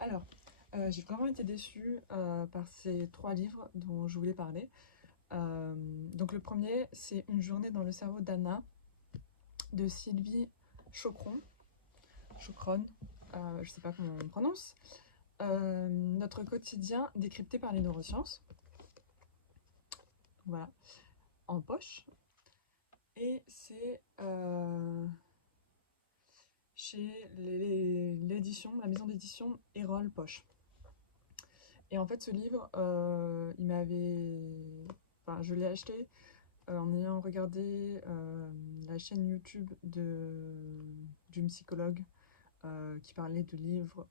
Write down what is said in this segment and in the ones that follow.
Alors, j'ai vraiment été déçue par ces trois livres dont je voulais parler. Donc le premier, c'est Une journée dans le cerveau d'Anna de Sylvie Chocron. Chocron, je sais pas comment on prononce. Notre quotidien décrypté par les neurosciences. Voilà, en poche. Et c'est chez l'édition, la maison d'édition Erol Poche. Et en fait, ce livre, enfin, je l'ai acheté en ayant regardé la chaîne YouTube d'une psychologue qui parlait de livres,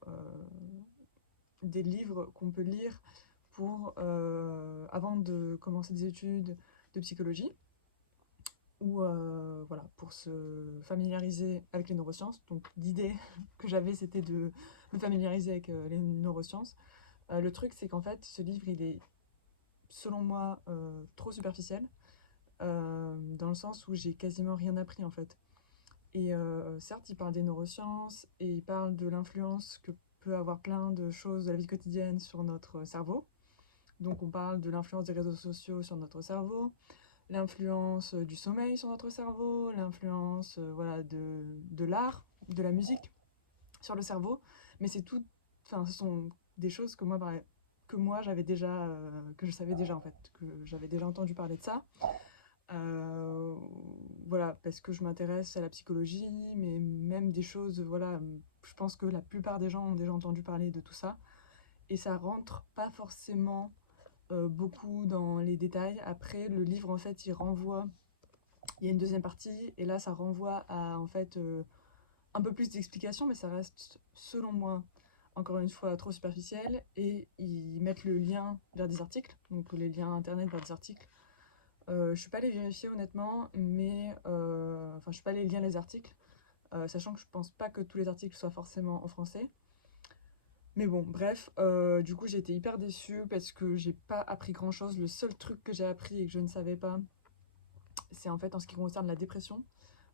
des livres qu'on peut lire avant de commencer des études de psychologie ou voilà, pour se familiariser avec les neurosciences. Donc l'idée que j'avais, c'était de me familiariser avec les neurosciences. Le truc, c'est qu'en fait, ce livre, il est, selon moi, trop superficiel, dans le sens où j'ai quasiment rien appris, en fait. Et certes, il parle des neurosciences et il parle de l'influence que peut avoir plein de choses de la vie quotidienne sur notre cerveau. Donc on parle de l'influence des réseaux sociaux sur notre cerveau, l'influence du sommeil sur notre cerveau, l'influence voilà, de l'art, de la musique sur le cerveau. Mais c'est tout, enfin ce sont des choses que moi j'avais déjà, que je savais déjà en fait, que j'avais déjà entendu parler de ça. Euh, voilà, parce que je m'intéresse à la psychologie, mais même des choses, voilà, je pense que la plupart des gens ont déjà entendu parler de tout ça. Et ça rentre pas forcément beaucoup dans les détails. Après, le livre, en fait, il y a une deuxième partie, et là, ça renvoie à, en fait, un peu plus d'explications, mais ça reste, selon moi, encore une fois, trop superficiel. Et ils mettent le lien vers des articles, donc les liens internet vers des articles. Je suis pas allée vérifier honnêtement, mais enfin, je suis pas allée lire les articles, sachant que je pense pas que tous les articles soient forcément en français. Mais bon, bref, du coup j'ai été hyper déçue parce que j'ai pas appris grand chose. Le seul truc que j'ai appris et que je ne savais pas, c'est en fait en ce qui concerne la dépression.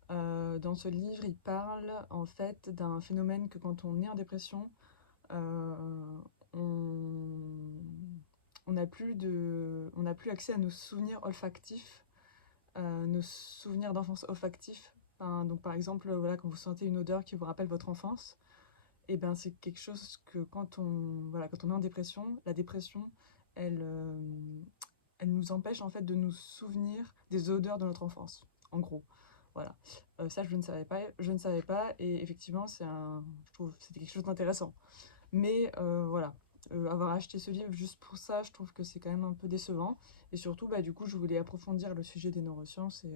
Dans ce livre, il parle en fait d'un phénomène que quand on est en dépression, euh, on on n'a plus accès à nos souvenirs olfactifs, nos souvenirs d'enfance olfactifs. Enfin, donc par exemple, voilà, quand vous sentez une odeur qui vous rappelle votre enfance, et ben c'est quelque chose que voilà, quand on est en dépression, la dépression, elle, elle nous empêche en fait de nous souvenir des odeurs de notre enfance, en gros. Voilà. Ça, je ne savais pas, et effectivement, je trouve, que c'était quelque chose d'intéressant. Mais voilà, avoir acheté ce livre juste pour ça, je trouve que c'est quand même un peu décevant. Et surtout, bah, du coup, je voulais approfondir le sujet des neurosciences et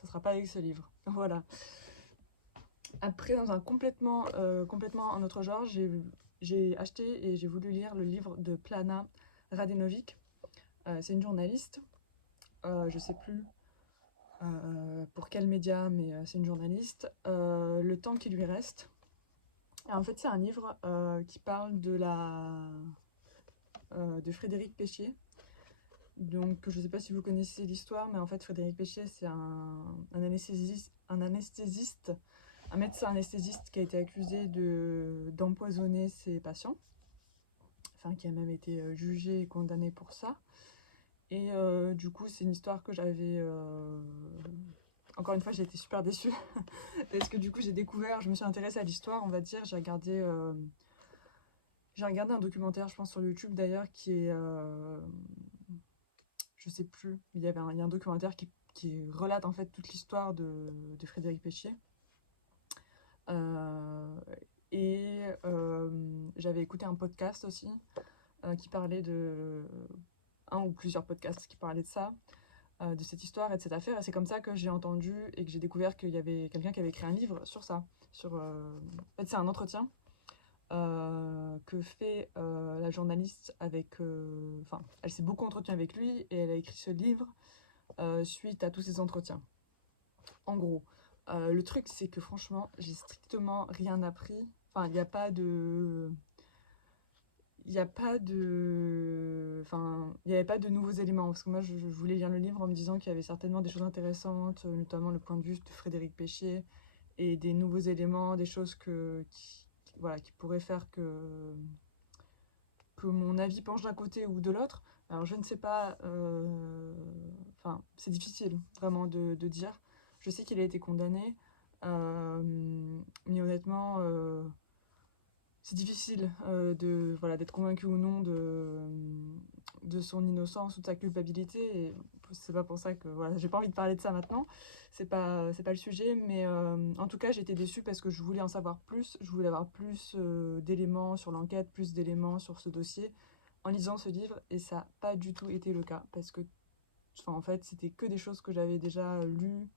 ça sera pas avec ce livre. Voilà. Après, dans un complètement un autre genre, j'ai acheté et j'ai voulu lire le livre de Plana Radenovic. C'est une journaliste, je sais plus pour quel média, mais c'est une journaliste. Le temps qui lui reste. Et en fait, c'est un livre qui parle de Frédéric Péchier. Donc, je ne sais pas si vous connaissez l'histoire, mais en fait, Frédéric Péchier, c'est un médecin anesthésiste qui a été accusé d'empoisonner ses patients, enfin, qui a même été jugé et condamné pour ça. Et du coup, c'est une histoire que j'avais. Encore une fois, j'ai été super déçue parce que du coup, je me suis intéressée à l'histoire, on va dire. J'ai regardé un documentaire, je pense, sur YouTube d'ailleurs, qui est. Je sais plus, il y a un documentaire qui relate en fait toute l'histoire de Frédéric Péchier. Euh, et j'avais écouté un podcast aussi qui parlait de. Un ou plusieurs podcasts qui parlaient de ça, de cette histoire et de cette affaire. Et c'est comme ça que j'ai entendu et que j'ai découvert qu'il y avait quelqu'un qui avait écrit un livre sur ça. En fait, c'est un entretien que fait la journaliste avec. Enfin, elle s'est beaucoup entretenue avec lui et elle a écrit ce livre suite à tous ces entretiens. En gros, le truc, c'est que franchement, j'ai strictement rien appris. Enfin, il n'y a pas de. Il n'y a pas de. Enfin, il n'y avait pas de nouveaux éléments. Parce que moi, je voulais lire le livre en me disant qu'il y avait certainement des choses intéressantes, notamment le point de vue de Frédéric Péchier, et des nouveaux éléments, des choses voilà, qui pourrait faire que mon avis penche d'un côté ou de l'autre. Alors je ne sais pas, enfin c'est difficile vraiment de dire. Je sais qu'il a été condamné, mais honnêtement, c'est difficile voilà, d'être convaincu ou non de son innocence ou de sa culpabilité. Et c'est pas pour ça que voilà, j'ai pas envie de parler de ça maintenant. C'est pas le sujet, mais en tout cas j'étais déçue parce que je voulais en savoir plus. Je voulais avoir plus d'éléments sur l'enquête, plus d'éléments sur ce dossier en lisant ce livre, et ça n'a pas du tout été le cas parce que, enfin, en fait, c'était que des choses que j'avais déjà lues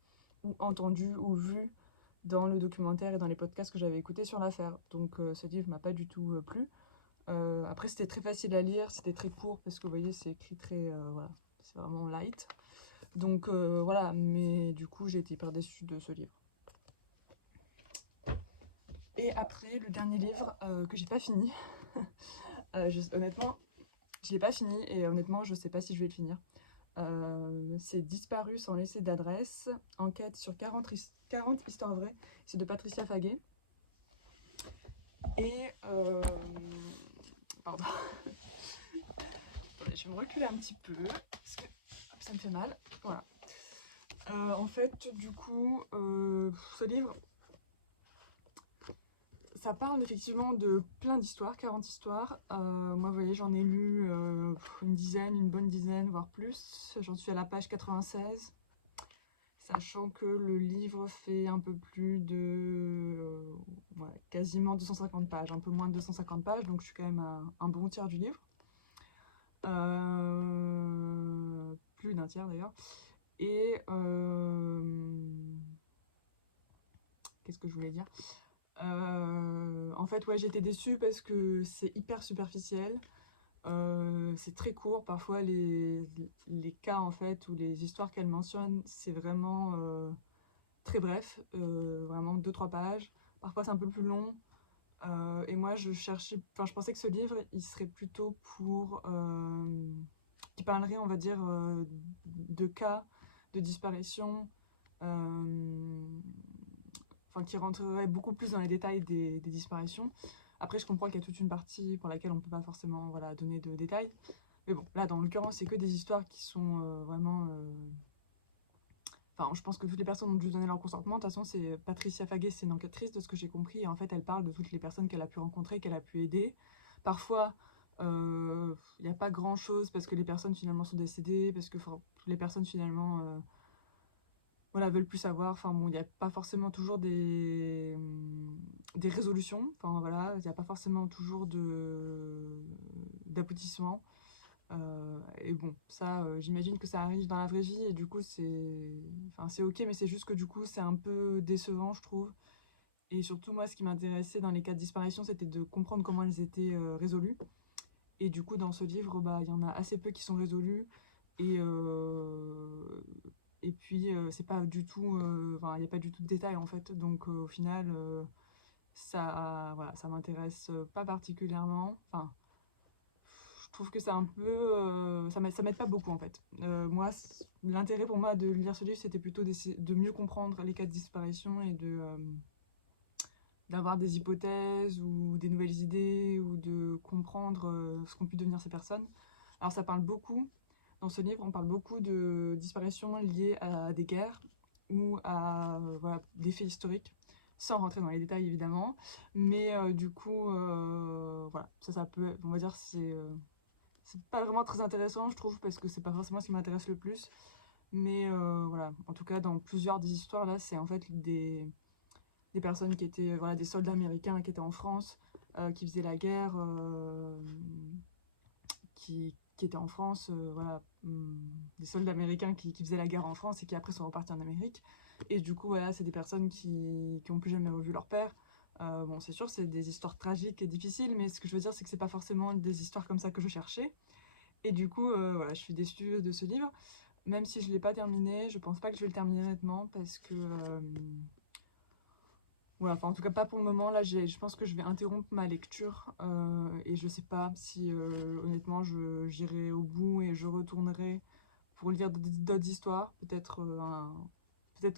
ou entendues ou vues dans le documentaire et dans les podcasts que j'avais écoutés sur l'affaire. Donc ce livre m'a pas du tout plu. Après, c'était très facile à lire, c'était très court parce que vous voyez, c'est écrit très, voilà, c'est vraiment light. Donc voilà, mais du coup, j'ai été hyper déçue de ce livre. Et après, le dernier livre que j'ai pas fini, honnêtement, je l'ai pas fini et honnêtement, je sais pas si je vais le finir. C'est Disparu sans laisser d'adresse, enquête sur 40 histoires vraies. C'est de Patricia Faguet. Et pardon. Attendez, je vais me reculer un petit peu parce que hop, ça me fait mal. Voilà. En fait, du coup, ce livre, ça parle effectivement de plein d'histoires, 40 histoires. Moi, vous voyez, j'en ai lu une dizaine, une bonne dizaine, voire plus. J'en suis à la page 96. Sachant que le livre fait un peu plus de ouais, quasiment 250 pages, un peu moins de 250 pages, donc je suis quand même à un bon tiers du livre. Plus d'un tiers d'ailleurs. Et qu'est-ce que je voulais dire, en fait, ouais, j'étais déçue parce que c'est hyper superficiel. C'est très court, parfois les cas en fait ou les histoires qu'elle mentionne, c'est vraiment très bref, vraiment 2-3 pages. Parfois c'est un peu plus long. Et moi je pensais que ce livre il serait plutôt pour qui parlerait, on va dire, de cas de disparition, enfin qui rentrerait beaucoup plus dans les détails des disparitions. Après, je comprends qu'il y a toute une partie pour laquelle on ne peut pas forcément, voilà, donner de détails. Mais bon, là, dans l'occurrence, c'est que des histoires qui sont vraiment... Enfin, je pense que toutes les personnes ont dû donner leur consentement. De toute façon, c'est Patricia Faguet, c'est une enquêtrice, de ce que j'ai compris. Et en fait, elle parle de toutes les personnes qu'elle a pu rencontrer, qu'elle a pu aider. Parfois, il n'y a pas grand-chose parce que les personnes, finalement, sont décédées, parce que les personnes, finalement... voilà, veulent plus savoir. Enfin bon, il n'y a pas forcément toujours des résolutions. Enfin voilà, il n'y a pas forcément toujours d'aboutissement. Et bon, ça, j'imagine que ça arrive dans la vraie vie et du coup c'est ok, mais c'est juste que du coup c'est un peu décevant, je trouve. Et surtout moi, ce qui m'intéressait dans les cas de disparition, c'était de comprendre comment elles étaient résolues. Et du coup, dans ce livre, bah, il y en a assez peu qui sont résolus. Et, et puis, c'est pas du tout, enfin, il n'y a pas du tout de détails en fait. Donc, au final, voilà, ça m'intéresse pas particulièrement. Enfin, je trouve que c'est un peu, ça m'aide pas beaucoup en fait. Moi, l'intérêt pour moi de lire ce livre, c'était plutôt de mieux comprendre les cas de disparition et d'avoir des hypothèses ou des nouvelles idées ou de comprendre ce qu'ont pu devenir ces personnes. Alors ça parle beaucoup, dans ce livre, on parle beaucoup de disparitions liées à des guerres ou à voilà, des faits historiques, sans rentrer dans les détails évidemment. Mais du coup, voilà, ça peut, on va dire, c'est pas vraiment très intéressant, je trouve, parce que c'est pas forcément ce qui m'intéresse le plus. Mais voilà, en tout cas, dans plusieurs des histoires là, c'est en fait des personnes qui étaient voilà, des soldats américains qui étaient en France, qui faisaient la guerre, qui étaient en France, voilà, des soldats américains qui faisaient la guerre en France et qui après sont repartis en Amérique. Et du coup, voilà, c'est des personnes qui ont plus jamais revu leur père. Bon, c'est sûr, c'est des histoires tragiques et difficiles, mais ce que je veux dire, c'est que c'est pas forcément des histoires comme ça que je cherchais. Et du coup, voilà, je suis déçue de ce livre. Même si je l'ai pas terminé, je pense pas que je vais le terminer honnêtement parce que voilà, enfin en tout cas pas pour le moment. Là, je pense que je vais interrompre ma lecture et je sais pas si honnêtement j'irai au bout et je retournerai pour lire d'autres histoires. Peut-être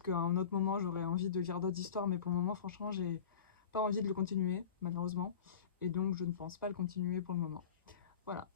qu'à un autre moment j'aurai envie de lire d'autres histoires, mais pour le moment, franchement, j'ai pas envie de le continuer, malheureusement. Et donc, je ne pense pas le continuer pour le moment. Voilà.